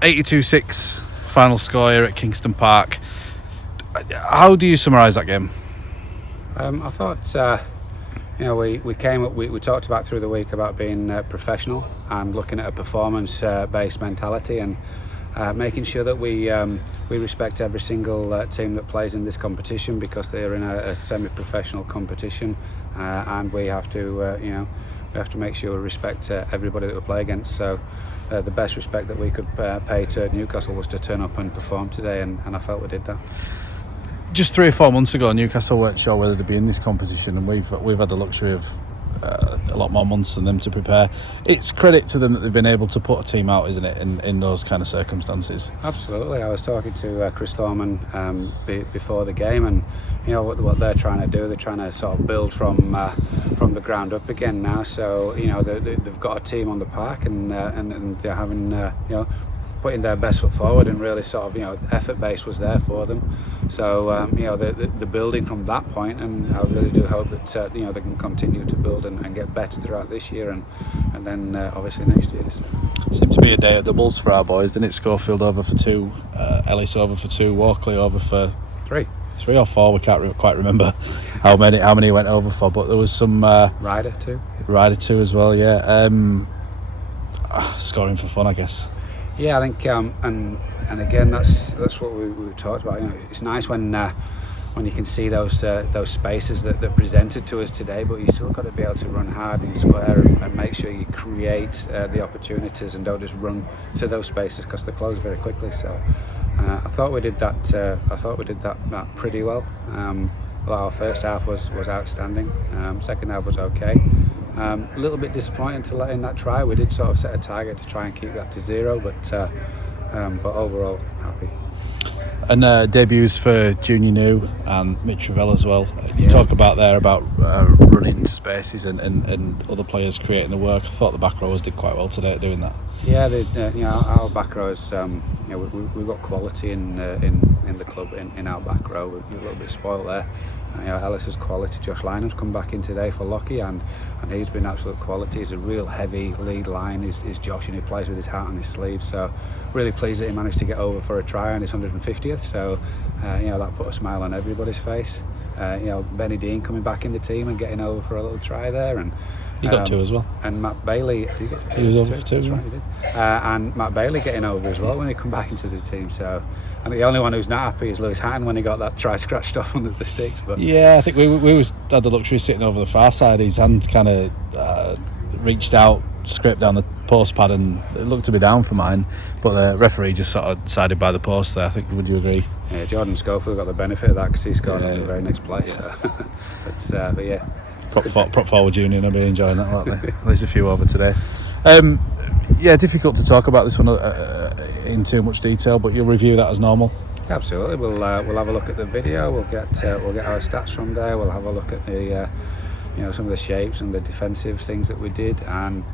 82-6 final score here at Kingston Park. How do you summarise that game? I thought, we came up, we talked about through the week about being professional and looking at a performance-based mentality and making sure that we respect every single team that plays in this competition, because they're in a semi-professional competition, and we have to, make sure we respect everybody that we play against. So the best respect that we could pay to Newcastle was to turn up and perform today, and I felt we did that. Just 3 or 4 months ago, Newcastle weren't sure whether they'd be in this competition, and we've had the luxury of a lot more months than them to prepare. It's credit to them that they've been able to put a team out, isn't it, in those kind of circumstances? Absolutely. I was talking to Chris Thorman before the game, and what they're trying to do, they're trying to sort of build from the ground up again now. So they've got a team on the park, and they're having putting their best foot forward, and really sort of effort base was there for them. So the building from that point, and I really do hope that they can continue to build and get better throughout this year and then obviously next year. So. Seemed to be a day of doubles for our boys, didn't it? Schofield over for 2, Ellis over for 2, Walkley over for 3 or 4. We can't quite remember how many he went over for, but there was some Ryder too as well. Yeah, scoring for fun, I guess. Yeah, I think, and again, that's what we talked about. It's nice when you can see those spaces that presented to us today, but you still got to be able to run hard and square and make sure you create the opportunities and don't just run to those spaces, because they close very quickly. So I thought we did that. That pretty well. Our first half was outstanding. Second half was okay. A little bit disappointing to let in that try. We did sort of set a target to try and keep that to 0, but overall happy. And debuts for Junior New and Mitch Ravel as well. You talk about running into spaces and other players creating the work. I thought the back rowers did quite well today at doing that. Yeah, our back rowers. We've got quality in the club in our back row. We're a little bit spoiled there. Ellis's quality. Josh Lynham's come back in today for Lockie, and he's been absolute quality. He's a real heavy lead line. Is Josh, and he plays with his heart on his sleeve. So really pleased that he managed to get over for a try on his 150th. So that put a smile on everybody's face. Benny Dean coming back in the team and getting over for a little try there, and he got 2 as well. And Matt Bailey, he was over for 2. That's right, he did. And Matt Bailey getting over as well when he come back into the team. So. And the only one who's not happy is Lewis Hatton when he got that try scratched off under the sticks. But yeah, I think we had the luxury of sitting over the far side. His hand kind of reached out, scraped down the post pad, and it looked to be down for mine. But the referee just sort of sided by the post there. I think, would you agree? Yeah, Jordan Schofield got the benefit of that because he scored on the very next play. So. but yeah. Prop forward Union will be enjoying that, won't they? At least a few over today. Difficult to talk about this one in too much detail, but you'll review that as normal. Absolutely, we'll have a look at the video. We'll get our stats from there. We'll have a look at the some of the shapes and the defensive things that we did, and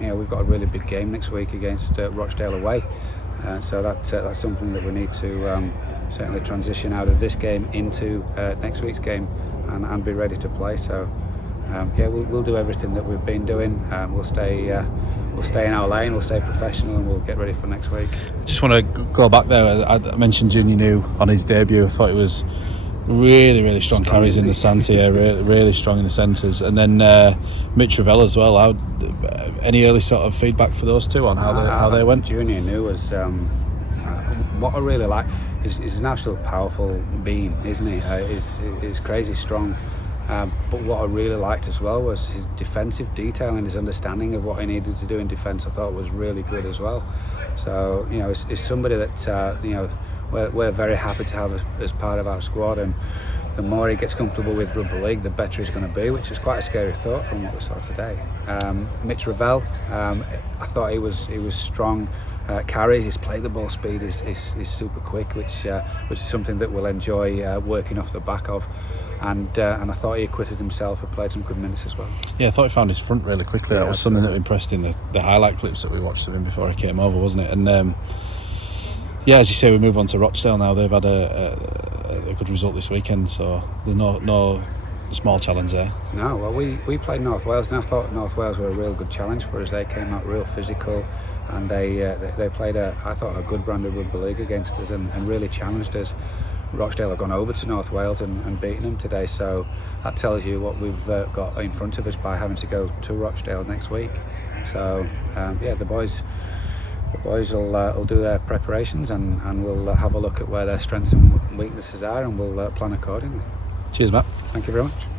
we've got a really big game next week against Rochdale away. So that's something that we need to certainly transition out of this game into next week's game and be ready to play. So we'll do everything that we've been doing. We'll stay in our lane, we'll stay professional, and we'll get ready for next week. Just want to go back there. I mentioned Junior New on his debut. I thought it was really strong carries in the centre here, really strong in the centres. And then Mitch Ravel as well. Any early sort of feedback for those two on how they went? Junior New was what I really like. He's an absolute powerful being, isn't he? He's crazy strong. But what I really liked as well was his defensive detail and his understanding of what he needed to do in defence. I thought was really good as well. So it's somebody that we're very happy to have as part of our squad, and the more he gets comfortable with rugby league, the better he's going to be, which is quite a scary thought from what we saw today. Mitch Ravel, I thought he was strong. Carries, his play the ball speed is super quick, which is something that we'll enjoy working off the back of. And I thought he acquitted himself and played some good minutes as well. Yeah, I thought he found his front really quickly. That was something that impressed in the highlight clips that we watched of him before he came over, wasn't it? And as you say, we move on to Rochdale now. They've had a good result this weekend, so there's no small challenge there. No, well, we played North Wales, and I thought North Wales were a real good challenge for us. They came out real physical, and they played I thought a good brand of rugby league against us and really challenged us. Rochdale have gone over to North Wales and beaten them today, so that tells you what we've got in front of us by having to go to Rochdale next week. So the boys will do their preparations, and we'll have a look at where their strengths and weaknesses are, and we'll plan accordingly. Cheers, Matt. Thank you very much.